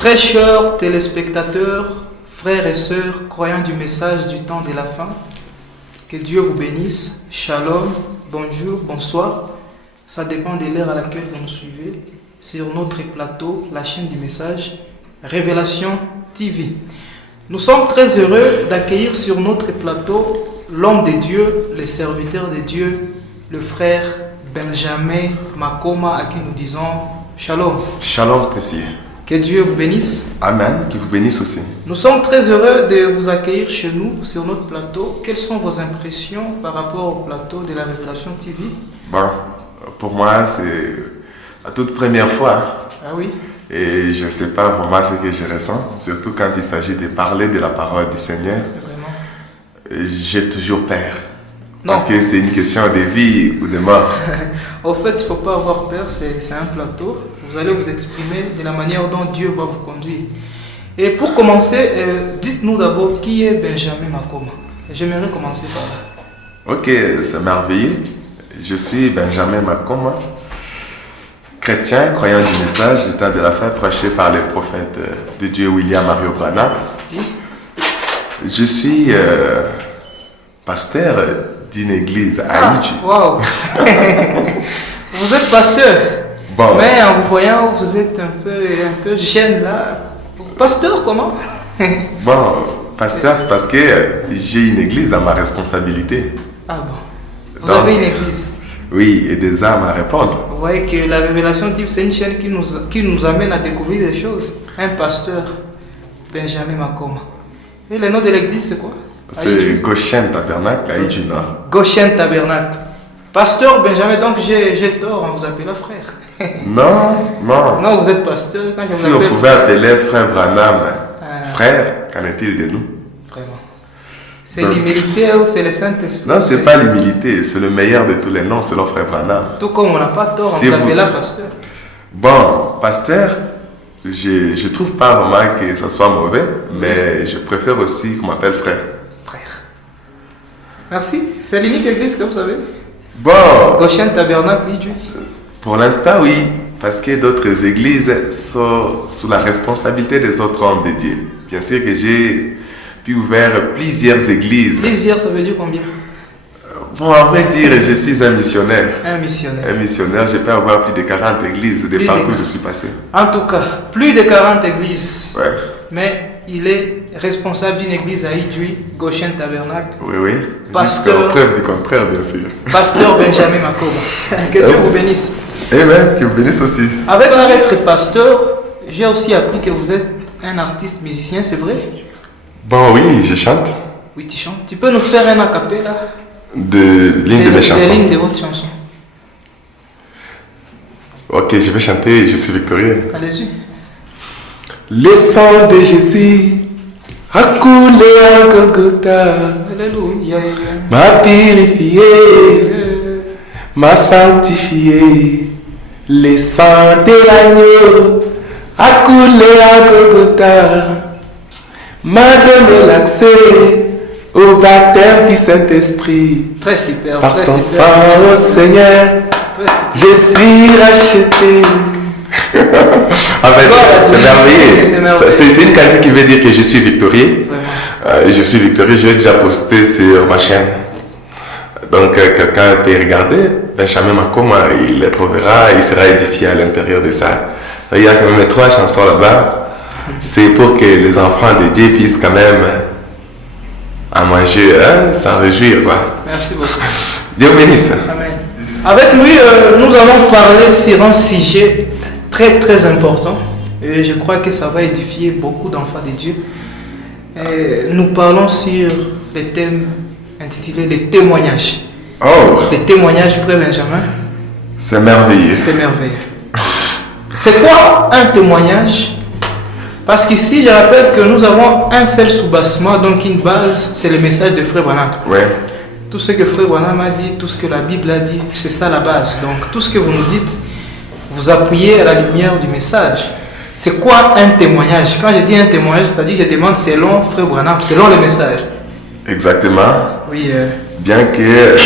Très chers téléspectateurs, frères et sœurs, croyants du message du temps de la fin, que Dieu vous bénisse. Shalom, bonjour, bonsoir. Ça dépend de l'heure à laquelle vous nous suivez sur notre plateau, la chaîne du message, Révélation TV. Nous sommes très heureux d'accueillir sur notre plateau l'homme de Dieu, le serviteur de Dieu, le frère Benjamin Makoma, à qui nous disons Shalom. Shalom, précieux. Que Dieu vous bénisse. Amen, qu'il vous bénisse aussi. Nous sommes très heureux de vous accueillir chez nous, sur notre plateau. Quelles sont vos impressions par rapport au plateau de la Révélation TV? Bon, pour moi, c'est la toute première fois. Ah oui? Et je ne sais pas vraiment ce que je ressens, surtout quand il s'agit de parler de la parole du Seigneur. Vraiment? J'ai toujours peur. Non. Parce que c'est une question de vie ou de mort. Au fait, il ne faut pas avoir peur, c'est un plateau. Vous allez vous exprimer de la manière dont Dieu va vous conduire. Et pour commencer, dites-nous d'abord qui est Benjamin Makoma. J'aimerais commencer par là. Ok, c'est merveilleux. Je suis Benjamin Makoma, chrétien, croyant du message du temps de la fin prêché par le prophète de Dieu William Mario Branham. Oui. Je suis pasteur d'une église à Iju. Wow. Vous êtes pasteur. Bon. Mais en vous voyant, vous êtes un peu jeune là. Pasteur comment? Bon, pasteur, c'est parce que j'ai une église à ma responsabilité. Ah bon. Vous Donc, avez une église? Oui, et des âmes à répondre. Vous voyez que la Révélation TV, c'est une chaîne qui nous amène à découvrir des choses. Un pasteur, Benjamin Makoma. Et le nom de l'église, c'est quoi? C'est Goshen Tabernacle à Iju Nord. Goshen Tabernacle. Pasteur Benjamin, donc j'ai tort en vous appelant frère. Non, non. Non, vous êtes pasteur. Quand Si je vous on appelle pouvait appeler frère Branham Ah. frère, qu'en est-il de nous? Vraiment. C'est Donc- l'humilité ou c'est le Saint-Esprit? Non, c'est pas l'humilité, c'est le meilleur de tous les noms, c'est le frère Branham. Tout comme on n'a pas tort en Si vous vous- appelant pasteur. Bon, pasteur, je trouve pas vraiment que ça soit mauvais, mais je préfère aussi qu'on m'appelle frère. Frère. Merci. C'est l'unique église que vous avez? Bon, Goshen Tabernacle, Iju. pour l'instant, oui, parce que d'autres églises sont sous la responsabilité des autres hommes de Dieu. Bien sûr que j'ai pu ouvrir plusieurs églises. Plusieurs, ça veut dire combien? Bon, à vrai dire, je suis un missionnaire. Un missionnaire. Un missionnaire, je peux avoir plus de 40 églises de Plus de partout où 40. je suis passé. En tout cas, plus de 40 églises. Ouais, Mais il est responsable d'une église à Idjui, Goshen Tabernacle. oui, oui. Pasteur. Jusqu'à preuve du contraire, bien sûr. Pasteur Benjamin Makoma. Que Dieu Merci. vous bénisse. Amen, que vous bénisse aussi. Avec être pasteur, j'ai aussi appris que vous êtes un artiste musicien, c'est vrai? Bon, oui, je chante Oui, tu chantes. Tu peux nous faire un acapella de l'une de mes des chansons. lignes de votre chanson. Ok, je vais chanter Je suis victorieux. Allez-y. Le sang de Jésus a coulé à Golgotha, Alléluia. m'a purifié, m'a sanctifié. Le sang de l'agneau a coulé à Golgotha, m'a donné l'accès au baptême du Saint-Esprit. Très super. Par Très ton super. sang, ô Seigneur, Très super. je suis racheté. En fait, Voilà, c'est merveilleux. c'est merveilleux. C'est une cantique qui veut dire que je suis victorieux. Vraiment. Je suis victorieux, j'ai déjà posté sur ma chaîne. Donc, quelqu'un peut regarder. Benjamin Makoma, il les trouvera, il sera édifié à l'intérieur de ça. Il y a quand même 3 chansons là-bas. C'est pour que les enfants de Dieu puissent quand même à manger, hein, s'en réjouir, quoi. Merci beaucoup. Dieu vous bénisse. Amen. Avec lui, nous allons parler sur un sujet très très important. Et je crois que ça va édifier beaucoup d'enfants de Dieu. Nous parlons sur le thème intitulé Les témoignages. Oh, Les témoignages, frère Benjamin, c'est merveilleux. c'est merveilleux. C'est quoi un témoignage? Parce qu'ici, je rappelle que nous avons un seul soubassement, donc une base, c'est le message de frère Branham. Ouais. Tout ce que frère Branham a dit, tout ce que la Bible a dit, c'est ça la base. Donc tout ce que vous nous dites, vous appuyez à la lumière du message. C'est quoi un témoignage? Quand je dis un témoignage, c'est-à-dire je demande selon Frère Branham, selon le message. Exactement. Oui. Bien que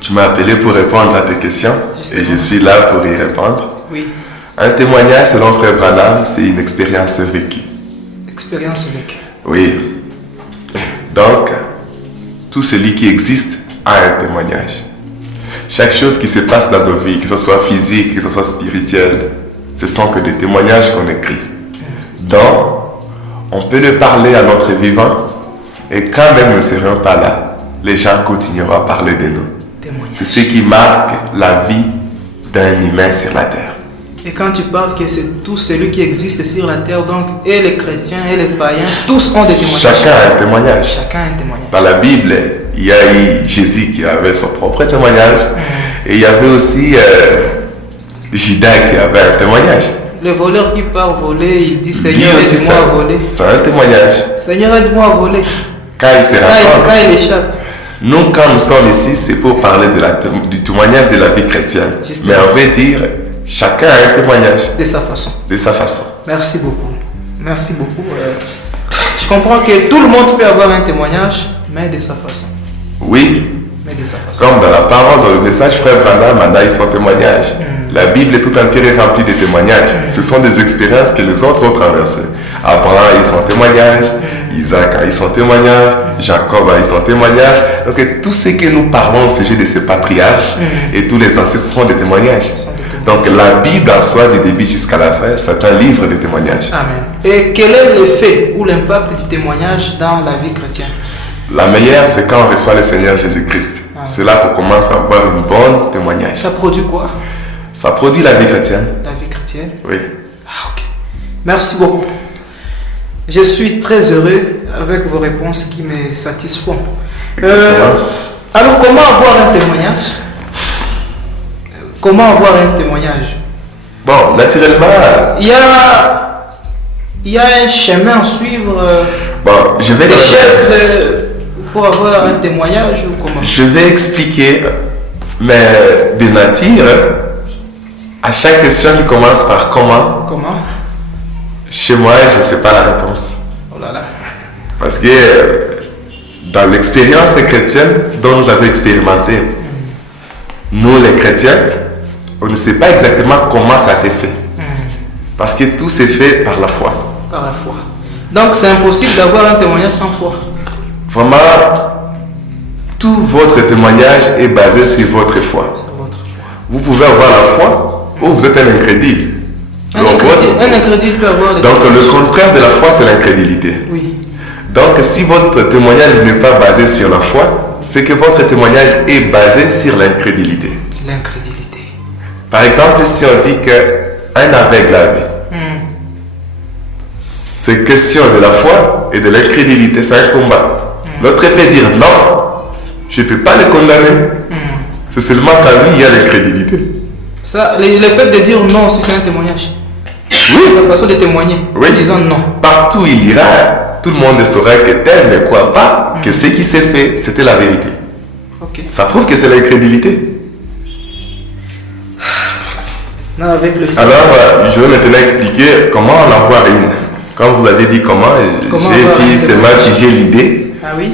tu m'as appelé pour répondre à tes questions, Justement. et je suis là pour y répondre. Oui. Un témoignage, selon Frère Branham, c'est une expérience vécue. Expérience vécue. Oui. Donc, tout celui qui existe a un témoignage. Chaque chose qui se passe dans nos vies, que ce soit physique, que ce soit spirituel, ce sont que des témoignages qu'on écrit. Donc, on peut le parler à notre vivant, et quand même nous ne serions pas là, les gens continueront à parler de nous. Témoignage. C'est ce qui marque la vie d'un humain sur la terre. Et quand tu parles que c'est tout celui qui existe sur la terre, donc, et les chrétiens et les païens, tous ont des témoignages. Chacun a un témoignage. Chacun a un témoignage. Dans la Bible, il y a eu Jésus qui avait son propre témoignage, et il y avait aussi Judas qui avait un témoignage. Le voleur qui part voler, il dit Seigneur, Lui aussi, aide-moi à voler. c'est un témoignage. Seigneur, aide-moi à voler. Quand il se raconte, Quand il échappe. nous, quand nous sommes ici, c'est pour parler du témoignage de la vie chrétienne. Justement. Mais en vrai dire, chacun a un témoignage De sa façon. de sa façon. Merci beaucoup. Merci beaucoup. Je comprends que tout le monde peut avoir un témoignage, mais de sa façon. Oui, Mais de sa façon. comme dans la parole, dans le message, Frère Branham en a eu son témoignage. La Bible est tout entière est remplie de témoignages. Ce sont des expériences que les autres ont traversées. Abraham a eu son témoignage, Isaac a eu son témoignage, Jacob a eu son témoignage. Donc tout ce que nous parlons au sujet de ces patriarches et tous les anciens, ce sont des témoignages. Donc la Bible en soi, du début jusqu'à la fin, c'est un livre de témoignages. Amen. Et quel est l'effet ou l'impact du témoignage dans la vie chrétienne? La meilleure, c'est quand on reçoit le Seigneur Jésus-Christ. C'est là qu'on commence à avoir une bonne témoignage. Ça produit quoi? Ça produit la vie chrétienne. La vie chrétienne? Oui. Ah, ok. Merci beaucoup. Je suis très heureux avec vos réponses qui me satisfont. Alors, comment avoir un témoignage? Comment avoir un témoignage? Bon, naturellement, Il y a un chemin à suivre, bon, je vais des quand même- chefs pour avoir un témoignage ou comment? Je vais expliquer, mais de nature, à chaque question qui commence par comment, Comment? chez moi, je ne sais pas la réponse. Oh là là. Parce que dans l'expérience chrétienne dont nous avons expérimenté, nous les chrétiens, on ne sait pas exactement comment ça s'est fait. Parce que tout s'est fait par la foi. Par la foi. Donc c'est impossible d'avoir un témoignage sans foi. Vraiment, tout votre témoignage est basé sur votre foi. C'est votre foi. Vous pouvez avoir la foi ou vous êtes un incrédule. Donc, Un incrédule peut avoir des donc le témoignages. contraire de la foi, c'est l'incrédulité. Oui. Donc si votre témoignage n'est pas basé sur la foi, c'est que votre témoignage est basé sur l'incrédulité. L'incrédulité. Par exemple, si on dit qu'un aveugle a vu, c'est question de la foi et de l'incrédulité, c'est un combat. L'autre peut dire non, je ne peux pas le condamner. C'est seulement qu'à lui, il y a l'incrédulité. Ça, le fait de dire non aussi, c'est un témoignage. C'est sa façon de témoigner. Oui. En disant non. Partout où il ira, tout le monde saura que tel ne croit pas que ce qui s'est fait, c'était la vérité. Ok. Ça prouve que c'est l'incrédulité. Non, avec le Alors, je vais maintenant expliquer comment en avoir une. Comme vous avez dit comment Comment j'ai avoir puis une c'est moi qui j'ai l'idée. Ah oui.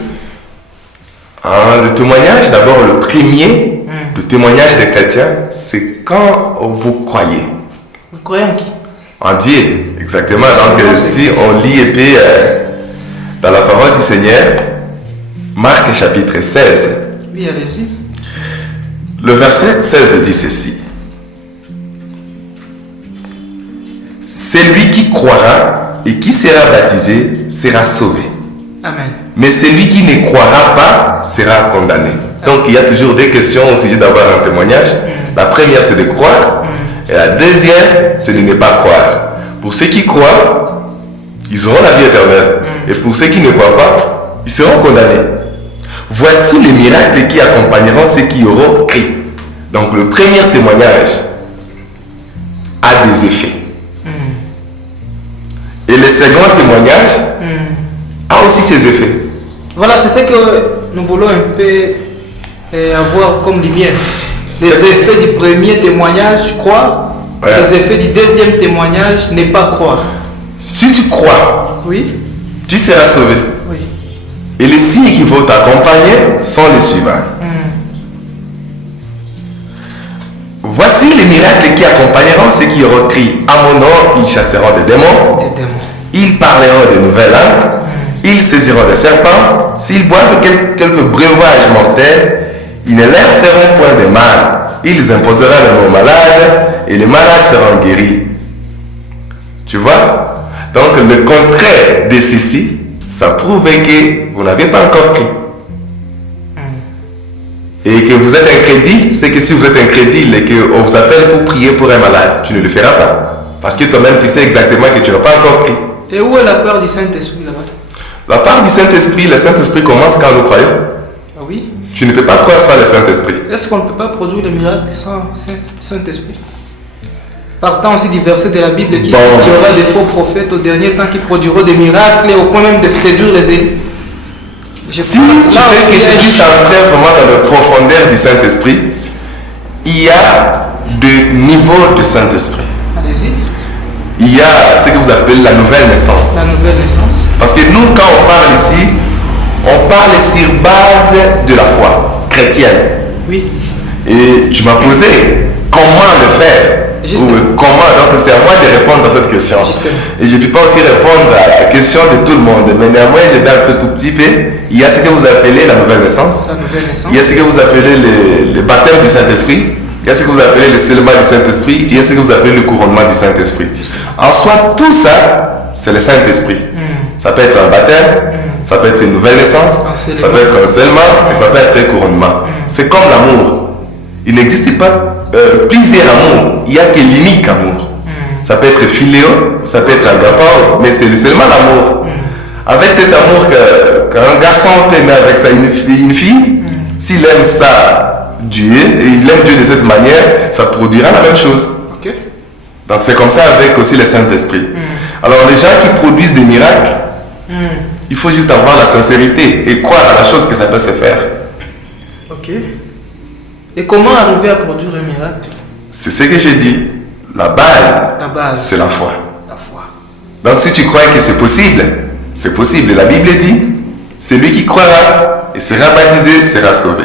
Le témoignage, d'abord le premier, le témoignage des chrétiens, c'est quand vous croyez. Vous croyez en qui? En Dieu, exactement. Donc, Absolument, si on lit et puis, dans la parole du Seigneur, Marc chapitre 16, Oui, allez-y. le verset 16 dit ceci. Celui qui croira et qui sera baptisé sera sauvé. Amen. Mais celui qui ne croira pas sera condamné. Donc il y a toujours des questions au sujet d'avoir un témoignage. La première c'est de croire. Et la deuxième c'est de ne pas croire. Pour ceux qui croient, ils auront la vie éternelle. Et pour ceux qui ne croient pas, ils seront condamnés. Voici les miracles qui accompagneront ceux qui auront cru. Donc le premier témoignage a des effets. Et le second témoignage a aussi ses effets. Voilà, c'est ce que nous voulons un peu avoir comme lumière. Les C'est- effets du premier témoignage, croire, Ouais. Les effets du deuxième témoignage, n'est pas croire. Si tu crois, Oui, tu seras sauvé. oui. Et les signes qui vont t'accompagner sont les suivants. Voici les miracles qui accompagneront ceux qui auront crié à mon nom, ils chasseront des démons, Les démons. ils parleront de nouvelles langues, ils saisiront des serpents, s'ils boivent quelques breuvages mortels, ils ne leur feront point de mal, ils imposeront le mot malade et les malades seront guéris. Tu vois? Donc le contraire de ceci, ça prouve que vous n'avez pas encore crié. Et que vous êtes incrédule, c'est que si vous êtes incrédule et qu'on vous appelle pour prier pour un malade, tu ne le feras pas. Parce que toi-même, tu sais exactement que tu n'as pas encore crié. Et où est la part du Saint-Esprit là-bas? La part du Saint-Esprit, le Saint-Esprit commence quand nous croyons. Ah oui? Tu ne peux pas croire sans le Saint-Esprit. Est-ce qu'on ne peut pas produire le miracle sans Saint-Esprit? Partant aussi du verset de la Bible qui dit qu'il y aura des faux prophètes au dernier temps qui produiront des miracles au point même de séduire les élus. Si tu veux que Jésus s'entraîne vraiment dans la profondeur du Saint-Esprit, il y a deux niveaux de Saint-Esprit. Allez-y. Il y a ce que vous appelez la nouvelle naissance. La nouvelle naissance. Parce que nous, quand on parle ici, on parle sur base de la foi chrétienne. Oui. Et tu m'as posé comment le faire. Justement. Ou comment, donc c'est à moi de répondre à cette question. Justement. Et je ne peux pas aussi répondre à la question de tout le monde. Mais néanmoins, je vais entrer tout petit peu. Il y a ce que vous appelez la nouvelle naissance. La nouvelle naissance. Il y a ce que vous appelez le baptême du Saint-Esprit. Il y a ce que vous appelez le scellement du Saint-Esprit. Il y a ce que vous appelez le couronnement du Saint-Esprit. En soi, tout ça, c'est le Saint-Esprit. Ça peut être un baptême, ça peut être une nouvelle naissance, ça peut être un scellement et ça peut être un couronnement. C'est comme l'amour. Il n'existe pas plusieurs amours. Il n'y a que l'unique amour. Ça peut être philéo, ça peut être agapao, mais c'est seulement l'amour. Avec cet amour qu'un garçon peut aimer avec une fille, s'il aime ça, Dieu, et il aime Dieu de cette manière, ça produira la même chose. Ok. Donc c'est comme ça avec aussi le Saint-Esprit. Alors les gens qui produisent des miracles, il faut juste avoir la sincérité et croire à la chose que ça peut se faire. Ok. Et comment arriver à produire un miracle? C'est ce que j'ai dit. La base, c'est la foi. La foi. Donc si tu crois que c'est possible, c'est possible. La Bible dit, celui qui croira et sera baptisé sera sauvé.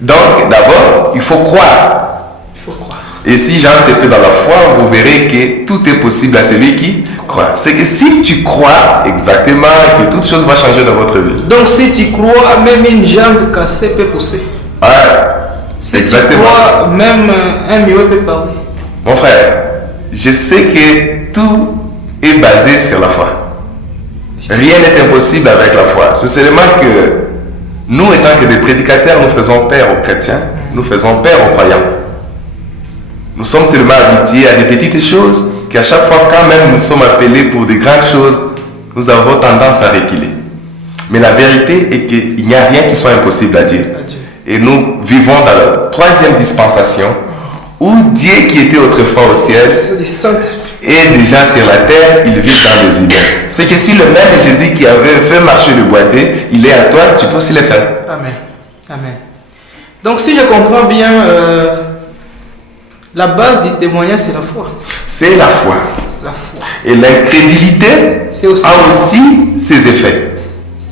Donc d'abord, il faut croire. Il faut croire. Et si j'entre un peu dans la foi, vous verrez que tout est possible à celui qui croit. C'est que si tu crois exactement que toute chose va changer dans votre vie. Donc si tu crois, même une jambe cassée peut pousser. Ouais, Si exactement. tu crois, même un muet peut parler. Mon frère, je sais que tout est basé sur la foi. Rien n'est impossible avec la foi. C'est seulement que nous, étant que des prédicateurs, nous faisons peur aux chrétiens, nous faisons peur aux croyants. Nous sommes tellement habitués à des petites choses qu'à chaque fois, quand même nous sommes appelés pour de grandes choses, nous avons tendance à reculer. Mais la vérité est qu'il n'y a rien qui soit impossible à Dieu. Et nous vivons dans la troisième dispensation où Dieu qui était autrefois au ciel C'est du Saint-Esprit. et déjà sur la terre, il vit dans les humains. C'est que si le même Jésus qui avait fait marcher le boité, il est à toi, tu peux aussi le faire. Amen. Amen. Donc si je comprends bien, la base du témoignage, c'est la foi. C'est la foi. La foi. Et l'incrédulité C'est aussi- a aussi ses effets.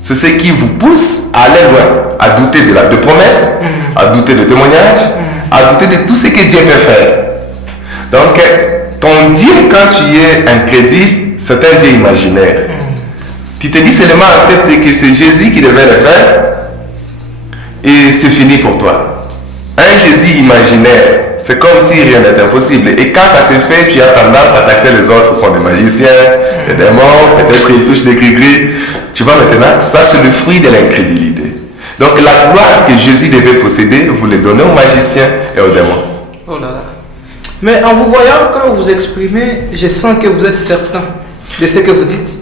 C'est ce qui vous pousse à aller loin, à douter de promesses, à douter de témoignages, à douter de tout ce que Dieu peut faire. Donc, ton Dieu, quand tu es incrédule, c'est un Dieu imaginaire. Tu te dis seulement en tête que c'est Jésus qui devait le faire et c'est fini pour toi. Un Jésus imaginaire, c'est comme si rien n'était impossible. Et quand ça se fait, tu as tendance à taxer les autres, sont des magiciens, des démons, peut-être ils touchent des gris-gris. Tu vois maintenant, ça c'est le fruit de l'incrédulité. Donc la gloire que Jésus devait posséder, vous le donnez aux magiciens et aux démons. Oh là là. Mais en vous voyant, quand vous exprimez, je sens que vous êtes certain de ce que vous dites.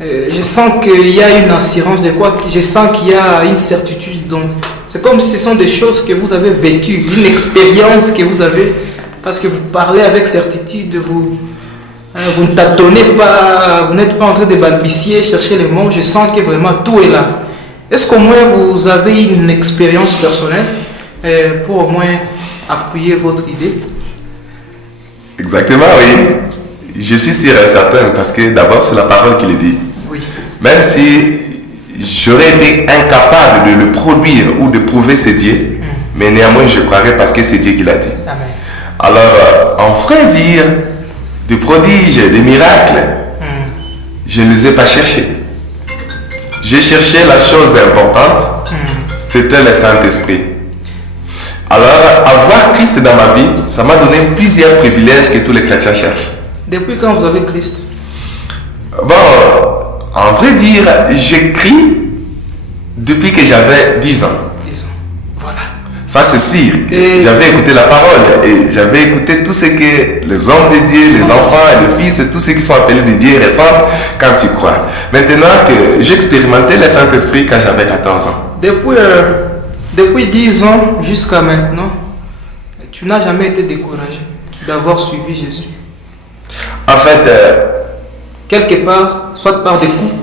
Je sens qu'il y a une assurance de quoi, je sens qu'il y a une certitude. Donc, c'est comme si ce sont des choses que vous avez vécues, une expérience que vous avez, parce que vous parlez avec certitude, vous ne tâtonnez pas, vous n'êtes pas en train de balbutier, chercher les mots. Je sens que vraiment tout est là. Est-ce qu'au moins vous avez une expérience personnelle pour au moins appuyer votre idée? Exactement, oui. Je suis sûr et certain parce que d'abord, c'est la parole qui le dit. Oui. Même si j'aurais été incapable de le produire ou de prouver c'est Dieu, mais néanmoins, je croirais parce que c'est Dieu qui l'a dit. Amen. Alors, en vrai dire, des prodiges, des miracles, je ne les ai pas cherchés. J'ai cherché la chose importante, c'était le Saint-Esprit. Alors, avoir Christ dans ma vie, ça m'a donné plusieurs privilèges que tous les chrétiens cherchent. Depuis quand vous avez Christ? Bon, en vrai dire, j'écris depuis que j'avais 10 ans. 10 ans. Voilà. Ça c'est sûr. Et- J'avais écouté la parole et j'avais écouté tout ce que les hommes de Dieu, les enfants et les fils, et tous ceux qui sont appelés de Dieu ressentent quand tu crois. Maintenant que j'expérimentais le Saint-Esprit quand j'avais 14 ans. Depuis 10 ans jusqu'à maintenant, tu n'as jamais été découragé d'avoir suivi Jésus. En fait, Quelque part, soit par des coups,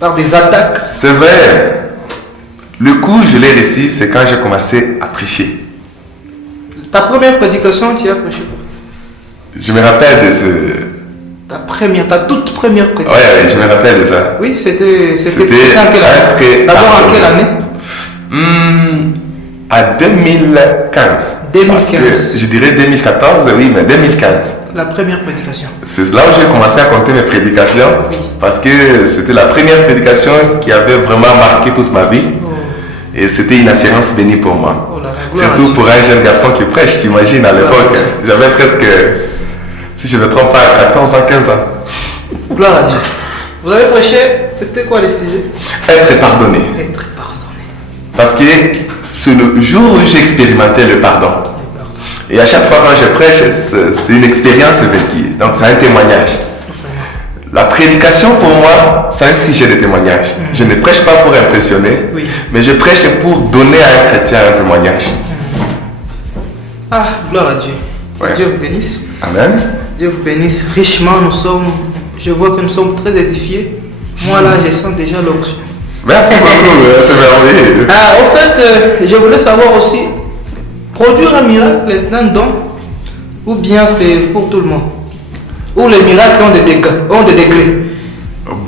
par des attaques. c'est vrai. Le coup, je l'ai réussi, c'est quand j'ai commencé à prêcher. Ta première prédication, tu as prêché quoi? Je me rappelle de ce... Ta toute première Ouais, prédication. je me rappelle de ça. Oui, c'était C'était en quelle année? très D'abord en quelle année? À 2015. 2015. Parce que je dirais 2014, oui, mais 2015. La première prédication. C'est là où j'ai commencé à compter mes prédications. Oui. Parce que c'était la première prédication qui avait vraiment marqué toute ma vie. Oh, Et c'était une assurance bénie pour moi. oh là là, gloire à Surtout Dieu. pour un jeune garçon qui prêche, t'imagines, à l'époque. J'avais presque, si je ne me trompe pas, 14 ans, 15 ans. Gloire à Dieu. Vous avez prêché, c'était quoi le sujet? Être pardonné. Être pardonné. Parce que c'est le jour où j'ai expérimenté le pardon. Et à chaque fois quand je prêche, c'est une expérience vécue. Donc c'est un témoignage. La prédication pour moi, c'est un sujet de témoignage. Je ne prêche pas pour impressionner, Oui. mais je prêche pour donner à un chrétien un témoignage. Ah, gloire à Dieu. Ouais. Dieu vous bénisse. Amen. Dieu vous bénisse richement. Je vois que nous sommes très édifiés. Moi là, je sens déjà l'onction. Merci beaucoup, c'est merveilleux. Ah, au fait, je voulais savoir aussi, produire un miracle est un don ou bien c'est pour tout le monde? Ou les miracles ont des degrés?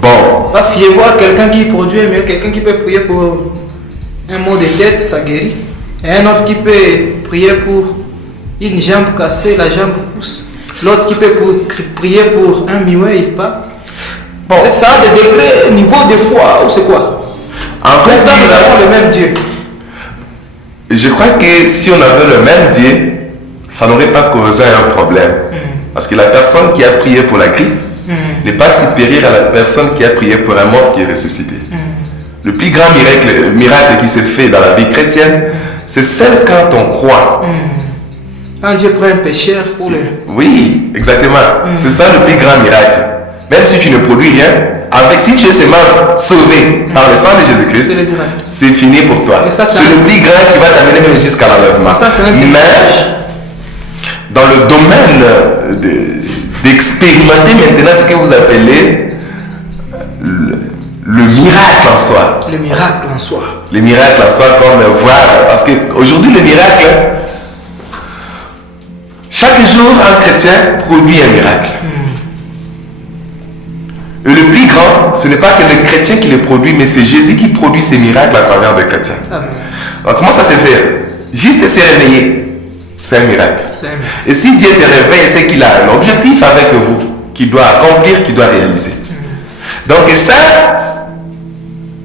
Bon, Parce que je vois quelqu'un qui produit un miracle, quelqu'un qui peut prier pour un mot de tête, ça guérit. Et un autre qui peut prier pour une jambe cassée, la jambe pousse. L'autre qui peut prier pour un muet, il part. Bon. Et ça a des degrés, niveau de foi ou c'est quoi? en vrai Pour ça, nous avons dire, le même Dieu. je crois que si on avait le même Dieu, ça n'aurait pas causé un problème. Parce que la personne qui a prié pour la grippe n'est pas supérieure à la personne qui a prié pour un mort qui est ressuscité. Le plus grand miracle qui se fait dans la vie chrétienne, c'est celle quand on croit. Quand Dieu prend un pécheur pour le... Oui, exactement. C'est ça le plus grand miracle. Même si tu ne produis rien, si tu es seulement sauvé par le sang de Jésus-Christ, C'est le miracle. c'est fini pour toi. Et ça, c'est C'est un- le plus grand qui va t'amener même jusqu'à l'enlèvement. Ça, c'est un Mais témoignage. dans le domaine d'expérimenter maintenant ce que vous appelez le miracle en soi. Le miracle en soi. Le miracle en soi comme voir. Parce qu'aujourd'hui, le miracle, chaque jour, un chrétien produit un miracle. Et le plus grand, ce n'est pas que le chrétien qui le produit, mais c'est Jésus qui produit ces miracles à travers des chrétiens. Amen. Alors, comment ça se fait? Juste se réveiller, c'est un miracle. C'est un miracle. Et si Dieu te réveille, c'est qu'il a un objectif avec vous, qu'il doit accomplir, qu'il doit réaliser. Donc ça,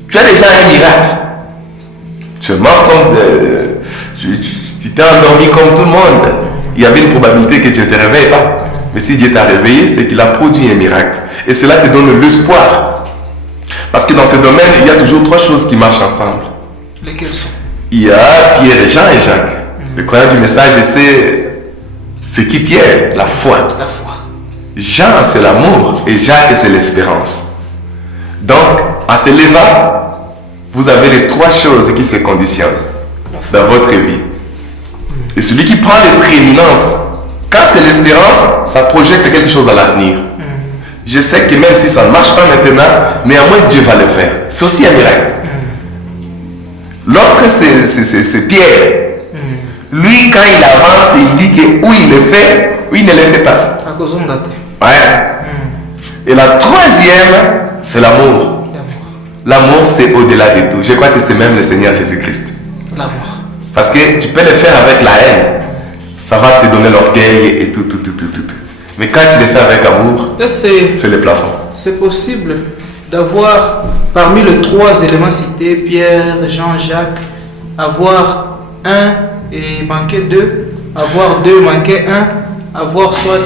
tu as déjà un miracle. Tu es mort comme tu t'es endormi comme tout le monde. Il y avait une probabilité que tu ne te réveilles pas. Mais si Dieu t'a réveillé, c'est qu'il a produit un miracle. Et cela te donne l'espoir. Parce que dans ce domaine, il y a toujours trois choses qui marchent ensemble. Lesquels sont? Il y a Pierre, Jean et Jacques. Le croyant du message, c'est qui Pierre? La foi. La foi. Jean, c'est l'amour. Et Jacques, c'est l'espérance. Donc, en se levant, vous avez les trois choses qui se conditionnent dans votre vie. Et celui qui prend les prééminences, quand c'est l'espérance, ça projette quelque chose à l'avenir. Je sais que même si ça ne marche pas maintenant, néanmoins Dieu va le faire. C'est aussi un miracle. L'autre, c'est Pierre. Lui, quand il avance, il dit que ou il le fait, ou il ne le fait pas. À cause de gâté. Ouais. Et la troisième, c'est l'amour. L'amour, c'est au-delà de tout. Je crois que c'est même le Seigneur Jésus-Christ. L'amour. Parce que tu peux le faire avec la haine. Ça va te donner l'orgueil et tout. Mais quand tu le fais avec amour, c'est le plafond. C'est possible d'avoir, parmi les trois éléments cités, Pierre, Jean, Jacques, avoir un et manquer deux, avoir deux, manquer un, avoir soit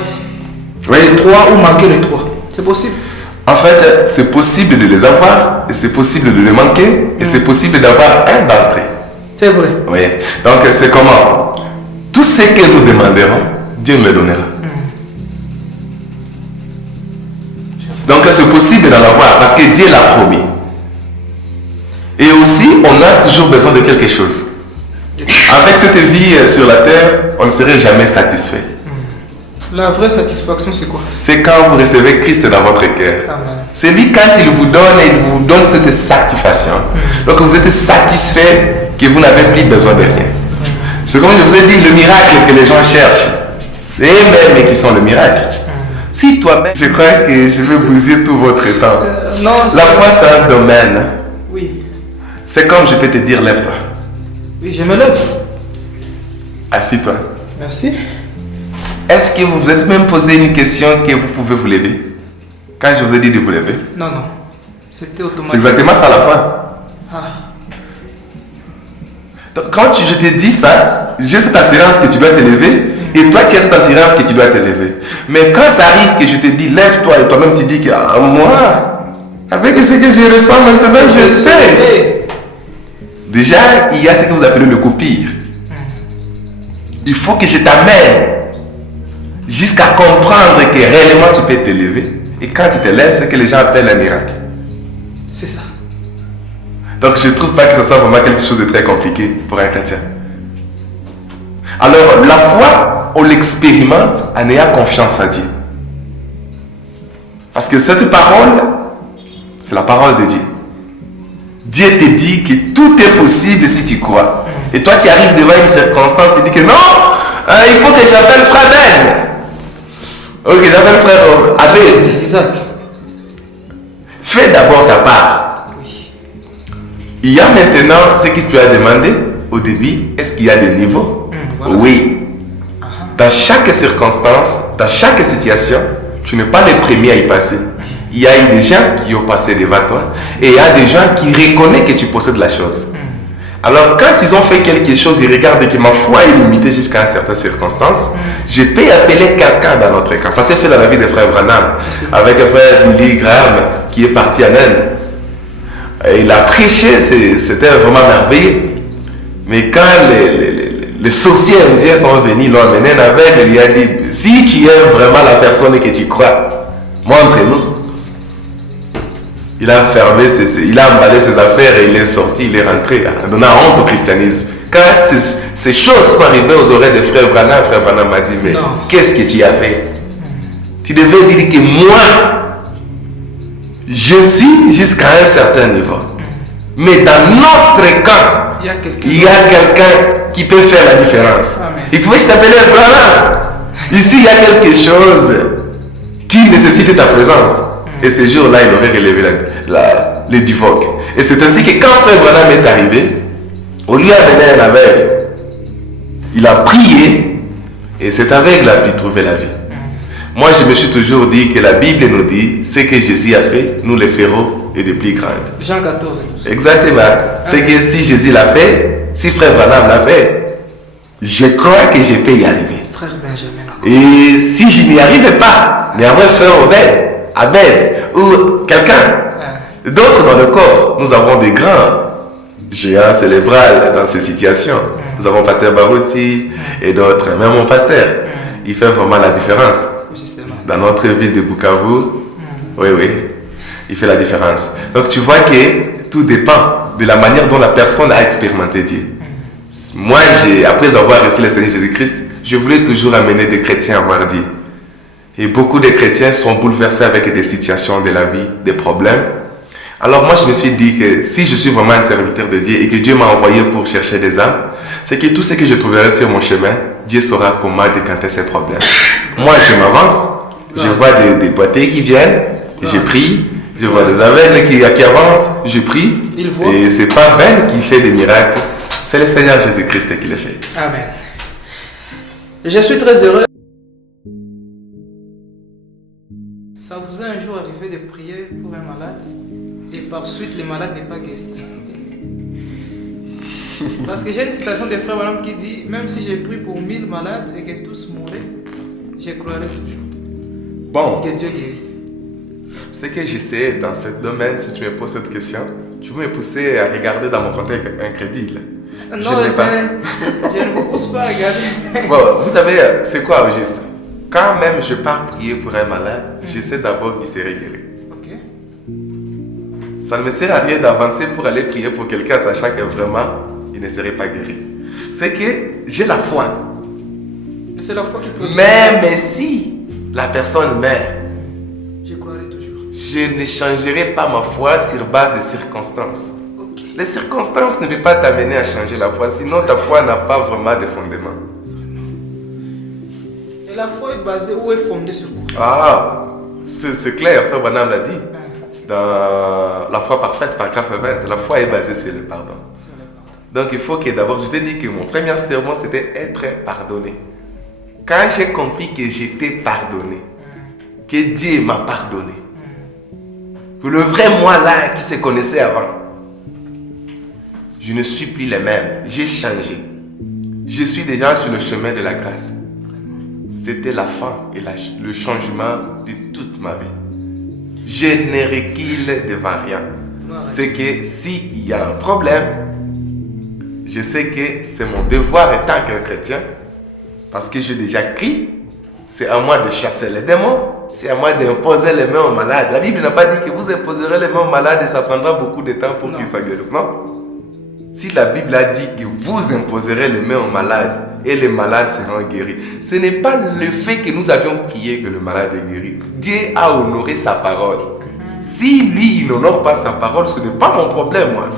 les trois ou manquer les trois. C'est possible. En fait, c'est possible de les avoir, et c'est possible de les manquer, et c'est possible d'avoir un d'entre eux. C'est vrai. Oui. Donc, c'est comment? Tout ce que nous demanderons, Dieu nous le donnera. Donc, c'est possible d'en avoir, parce que Dieu l'a promis. Et aussi, on a toujours besoin de quelque chose. Avec cette vie sur la terre, on ne serait jamais satisfait. La vraie satisfaction, c'est quoi? C'est quand vous recevez Christ dans votre cœur. C'est lui, quand il vous donne cette satisfaction. Donc vous êtes satisfait que vous n'avez plus besoin de rien. C'est comme je vous ai dit, le miracle que les gens cherchent, c'est eux-mêmes qui sont le miracle. Si toi-même, je crois que je vais bousiller tout votre temps. La foi, c'est un domaine. Oui. C'est comme je peux te dire, lève-toi. Oui, je me lève. Assis-toi. Merci. Est-ce que vous vous êtes même posé une question que vous pouvez vous lever? Quand je vous ai dit de vous lever. Non. C'était automatique. C'est exactement ça la foi. Donc, quand je te dis ça, j'ai cette assurance que tu dois te lever. Et toi, tu as cette assurance que tu dois te lever. Mais quand ça arrive que je te dis lève-toi et toi-même tu dis que moi, avec ce que je ressens maintenant, je sais. Déjà, il y a ce que vous appelez le coup pire. Il faut que je t'amène jusqu'à comprendre que réellement tu peux te lever. Et quand tu te lèves, c'est ce que les gens appellent un miracle. C'est ça. Donc je ne trouve pas que ce soit vraiment quelque chose de très compliqué pour un chrétien. Alors la foi, on l'expérimente en ayant confiance à Dieu. Parce que cette parole, c'est la parole de Dieu. Dieu te dit que tout est possible si tu crois. Et toi tu arrives devant une circonstance, tu dis que non, il faut que j'appelle frère Ben. Ok, j'appelle frère Abed. Isaac. Fais d'abord ta part. Oui. Il y a maintenant ce que tu as demandé au début. Est-ce qu'il y a des niveaux? Voilà. Oui. Dans chaque circonstance, dans chaque situation, tu n'es pas le premier à y passer. Il y a eu des gens qui ont passé devant toi et il y a des gens qui reconnaissent que tu possèdes la chose. Alors quand ils ont fait quelque chose, ils regardent que ma foi est limitée jusqu'à une certaine circonstance, je peux appeler quelqu'un dans notre camp. Ça s'est fait dans la vie de frère Branham, avec le frère Billy Graham qui est parti en Inde. Et il a prêché, c'était vraiment merveilleux. Mais quand les sorciers indiens sont venus, ils l'ont amené avec, il lui a dit, si tu es vraiment la personne que tu crois, montre-nous. Il a fermé, il a emballé ses affaires et il est sorti, il est rentré en donnant honte au christianisme. Quand ces choses sont arrivées aux oreilles de frère Branham m'a dit, mais qu'est-ce que tu as fait? Tu devais dire que moi, je suis jusqu'à un certain niveau. Mais dans notre camp, il y a quelqu'un qui peut faire la différence. Amen. Il pouvait s'appeler Branham. Ici, il y a quelque chose qui nécessite ta présence. Et ce jour-là, il aurait relevé le divoque. Et c'est ainsi que quand frère Branham est arrivé, on lui a donné un aveugle. Il a prié et cet aveugle a pu trouver la vie. Moi, je me suis toujours dit que la Bible nous dit ce que Jésus a fait, nous le ferons et de plus grande. Jean 14. Exactement. C'est que si Jésus l'a fait, si frère Branham l'a fait, je crois que je peux y arriver. Frère Benjamin. Et si je n'y arrive pas, néanmoins frère Abed ou quelqu'un d'autre dans le corps, nous avons des grands géants cérébrales dans ces situations. Nous avons pasteur Barouti et d'autres, même mon pasteur. Il fait vraiment la différence. Justement. Dans notre ville de Bukavu, oui, il fait la différence. Donc tu vois que tout dépend de la manière dont la personne a expérimenté Dieu. Moi, après avoir reçu le Seigneur Jésus-Christ, je voulais toujours amener des chrétiens à voir Dieu. Et beaucoup de chrétiens sont bouleversés avec des situations de la vie, des problèmes. Alors moi, je me suis dit que si je suis vraiment un serviteur de Dieu et que Dieu m'a envoyé pour chercher des âmes, c'est que tout ce que je trouverai sur mon chemin, Dieu saura comment décanter ses problèmes. Moi, je m'avance, je vois des boiteux qui viennent, je prie, je vois des aveugles qui avancent, je prie. Et c'est pas Ben qui fait des miracles, c'est le Seigneur Jésus-Christ qui le fait. Amen. Je suis très heureux. Ça vous est un jour arrivé de prier pour un malade et par suite le malade n'est pas guéri. Parce que j'ai une citation de frère Branham qui dit: même si j'ai prié pour 1000 malades et que tous mouraient, je croirai toujours que Dieu guérit. Ce que j'essaie dans ce domaine, si tu me poses cette question, tu peux me pousser à regarder dans mon contexte incrédule. Non, je ne vous pousse pas à regarder. Bon, vous savez, c'est quoi au juste? Quand même je pars prier pour un malade, j'essaie d'abord qu'il serait guéri. Okay. Ça ne me sert à rien d'avancer pour aller prier pour quelqu'un sachant que vraiment, il ne serait pas guéri. C'est que j'ai la foi. C'est la foi qui peut... Mais si la personne meurt, je croirai toujours. Je ne changerai pas ma foi sur base des circonstances. Okay. Les circonstances ne peuvent pas t'amener à changer la foi, sinon ta foi n'a pas vraiment de fondement. Et la foi est basée ou est fondée sur quoi? Ah, c'est clair, frère Branham l'a dit. Dans La foi parfaite, paragraphe 20, la foi est basée sur le pardon. Donc il faut que d'abord, je t'ai dit que mon premier sermon c'était être pardonné. Quand j'ai compris que j'étais pardonné, que Dieu m'a pardonné, que le vrai moi là qui se connaissait avant, je ne suis plus le même, j'ai changé. Je suis déjà sur le chemin de la grâce. C'était la fin et le changement de toute ma vie. Je ne recule devant rien. C'est que s'il y a un problème, je sais que c'est mon devoir en tant qu'un chrétien, parce que j'ai déjà crié, c'est à moi de chasser les démons, c'est à moi d'imposer les mains aux malades. La Bible n'a pas dit que vous imposerez les mains aux malades et ça prendra beaucoup de temps pour qu'ils se guérissent, non? Si la Bible a dit que vous imposerez les mains aux malades et les malades seront guéris, ce n'est pas le fait que nous avions prié que le malade est guéri. Dieu a honoré sa parole. Si lui, il n'honore pas sa parole, ce n'est pas mon problème, moi.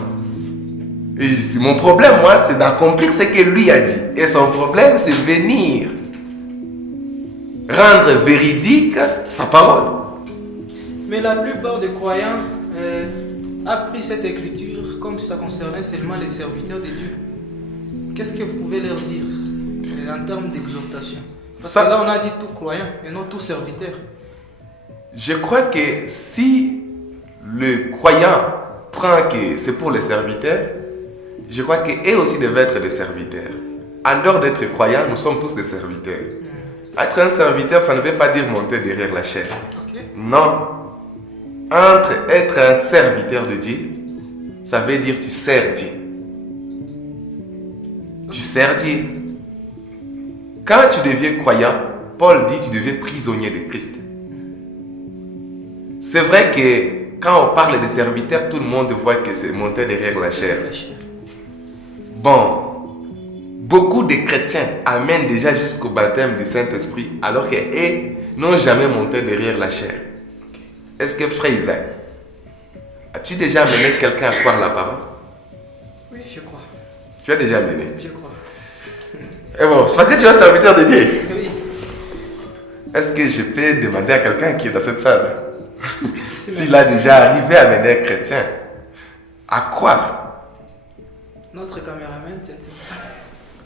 Et mon problème, moi, c'est d'accomplir ce que lui a dit. Et son problème, c'est venir rendre véridique sa parole. Mais la plupart des croyants a pris cette écriture comme si ça concernait seulement les serviteurs de Dieu. Qu'est-ce que vous pouvez leur dire en termes d'exhortation? Parce que là, on a dit tout croyant et non tout serviteur. Je crois que si le croyant prend que c'est pour les serviteurs, je crois qu'eux aussi devaient être des serviteurs. En dehors d'être croyants, nous sommes tous des serviteurs. Être un serviteur, ça ne veut pas dire monter derrière la chair. Okay. Non. Entre être un serviteur de Dieu, ça veut dire tu sers Dieu. Tu sers Dieu. Quand tu deviens croyant, Paul dit tu deviens prisonnier de Christ. C'est vrai que quand on parle de serviteurs, tout le monde voit que c'est monter derrière la chair. Bon, beaucoup de chrétiens amènent déjà jusqu'au baptême du Saint-Esprit alors qu'eux n'ont jamais monté derrière la chair. Est-ce que frère Isaac, as-tu déjà amené quelqu'un à croire la parole? Oui, je crois. Tu as déjà amené? Je crois. Et bon, c'est parce que tu es un serviteur de Dieu. Oui. Est-ce que je peux demander à quelqu'un qui est dans cette salle s'il a déjà arrivé à amener un chrétien à croire? Notre caméraman, je ne sais pas.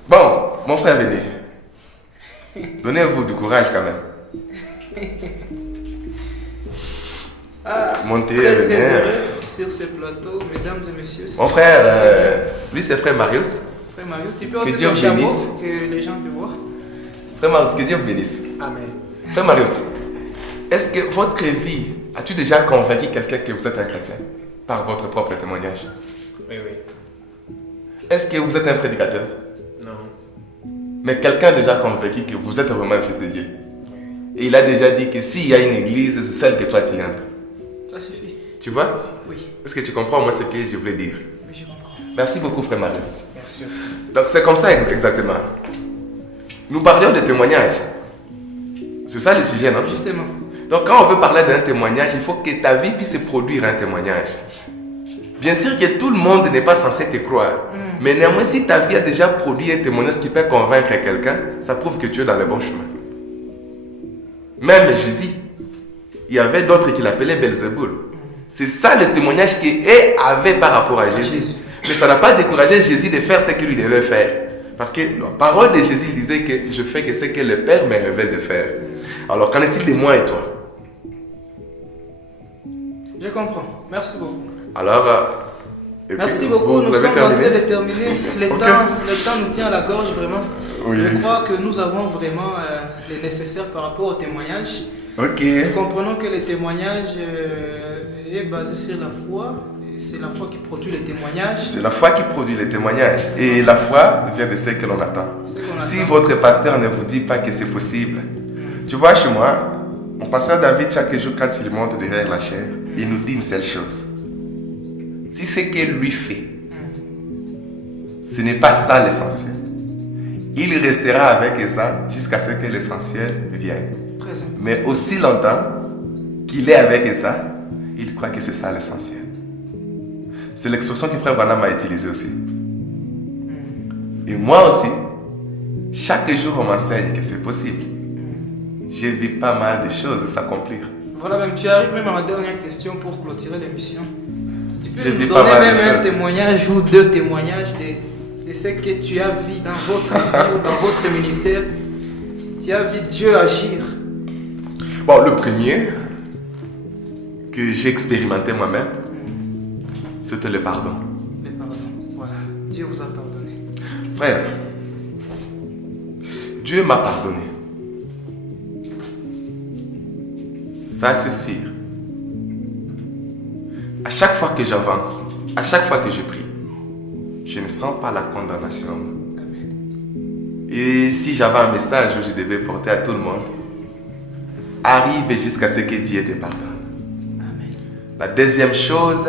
Bon, mon frère, venez. Donnez-vous du courage quand même. Montez, très venez. heureux sur ce plateau, mesdames et messieurs. Mon frère, lui c'est frère Marius. Frère Marius, tu peux Que Dieu ôter vous ton bénisse. chapeau, que les gens te voient. Frère Marius, que Dieu vous bénisse. Amen. Frère Marius, est-ce que votre vie, as-tu déjà convaincu quelqu'un que vous êtes un chrétien par votre propre témoignage? Oui, oui. Est-ce que vous êtes un prédicateur? Non. Mais quelqu'un a déjà convaincu que vous êtes vraiment un fils de Dieu. Et il a déjà dit que s'il y a une église, c'est celle que toi tu entres. Ça suffit. Tu vois? Oui. Est-ce que tu comprends moi ce que je voulais dire? Oui, je comprends. Merci beaucoup, frère Marius. Merci aussi. Donc c'est comme ça exactement. Nous parlions de témoignages. C'est ça le sujet, non? Justement. Donc quand on veut parler d'un témoignage, il faut que ta vie puisse produire un témoignage. Bien sûr que tout le monde n'est pas censé te croire. Mais néanmoins, si ta vie a déjà produit un témoignage qui peut convaincre quelqu'un, ça prouve que tu es dans le bon chemin. Même Jésus, il y avait d'autres qui l'appelaient Belzéboul. C'est ça le témoignage qu'il avait par rapport à Jésus. Mais ça n'a pas découragé Jésus de faire ce qu'il lui devait faire. Parce que la parole de Jésus disait que je fais que ce que le Père me révèle de faire. Alors qu'en est-il de moi et toi? Je comprends. Merci beaucoup. Alors, merci beaucoup. Nous sommes en train de terminer. Le temps nous tient à la gorge vraiment. Oui. Je crois que nous avons vraiment les nécessaires par rapport au témoignage. Ok. Nous comprenons que le témoignage est basé sur la foi. C'est la foi qui produit les témoignages. C'est la foi qui produit les témoignages. Et la foi vient de ce que l'on attend. Si votre pasteur ne vous dit pas que c'est possible. Tu vois, chez moi, mon pasteur David, chaque jour, quand il monte derrière la chair, il nous dit une seule chose. Si ce que lui fait, ce n'est pas ça l'essentiel, il restera avec ça jusqu'à ce que l'essentiel vienne. Mais aussi longtemps qu'il est avec ça, il croit que c'est ça l'essentiel. C'est l'expression que Frère Branham a utilisée aussi. Et moi aussi, chaque jour on m'enseigne que c'est possible. J'ai vu pas mal de choses s'accomplir. Voilà, même tu arrives même à ma dernière question pour clôturer l'émission. Tu peux nous J'ai donner pas mal même de un choses. témoignage ou deux témoignages de ce que tu as vu dans votre vie ou dans votre ministère. Tu as vu Dieu agir. Bon, le premier que j'ai expérimenté moi-même, c'était le pardon. Le pardon, voilà. Dieu vous a pardonné. Frère, Dieu m'a pardonné. Ça, c'est sûr. À chaque fois que j'avance, à chaque fois que je prie, je ne sens pas la condamnation. Amen. Et si j'avais un message que je devais porter à tout le monde, arrive jusqu'à ce que Dieu te pardonne. Amen. La deuxième chose,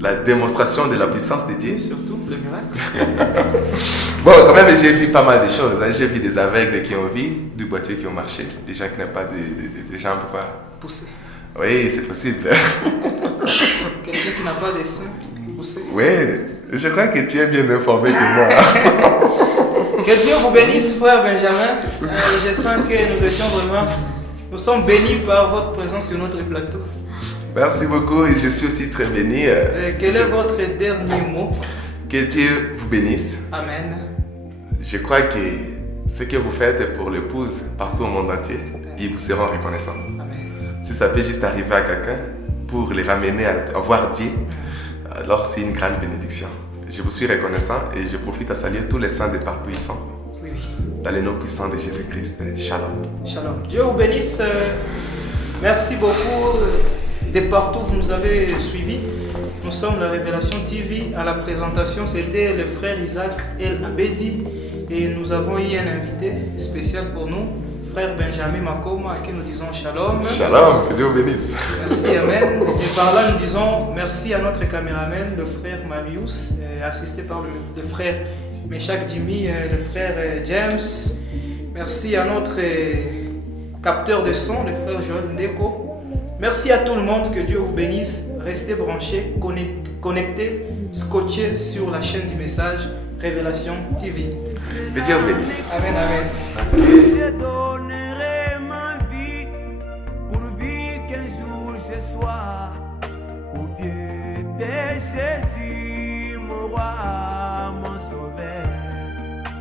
la démonstration de la puissance de Dieu. Surtout le miracle. Bon, quand même, j'ai vu pas mal de choses. J'ai vu des aveugles qui ont vu, des boîtiers qui ont marché, des gens qui n'ont pas de jambes, quoi. Pousser. Oui, c'est possible. Quelqu'un qui n'a pas de seins. Pousser. Oui, je crois que tu es bien informé que moi. Que Dieu vous bénisse, frère Benjamin. Je sens que nous sommes bénis par votre présence sur notre plateau. Merci beaucoup et je suis aussi très béni. Quel est votre dernier mot? Que Dieu vous bénisse. Amen. Je crois que ce que vous faites pour l'épouse partout au monde entier, ils vous seront reconnaissants. Amen. Si ça peut juste arriver à quelqu'un pour les ramener à voir Dieu, alors c'est une grande bénédiction. Je vous suis reconnaissant et je profite à saluer tous les saints de partout où ils sont. Oui, oui. Dans le nom puissant de Jésus-Christ. Shalom. Shalom. Dieu vous bénisse. Merci beaucoup de partout où vous nous avez suivis. Nous sommes la Révélation TV. À la présentation, c'était le frère Isaac El Abedi. Et nous avons eu un invité spécial pour nous, frère Benjamin Makoma, à qui nous disons shalom. Shalom, que Dieu vous bénisse. Merci, amen. Et par là, nous disons merci à notre caméraman, le frère Marius, assisté par le frère Meshach Jimmy, le frère James. Merci à notre capteur de son, le frère Joël Ndeko. Merci à tout le monde, que Dieu vous bénisse. Restez branchés, connectés, scotchés sur la chaîne du message Révélation TV. Que Dieu vous bénisse. Amen, amen. Je donnerai ma vie pourvu qu'un jour je sois au pied de Jésus, mon roi.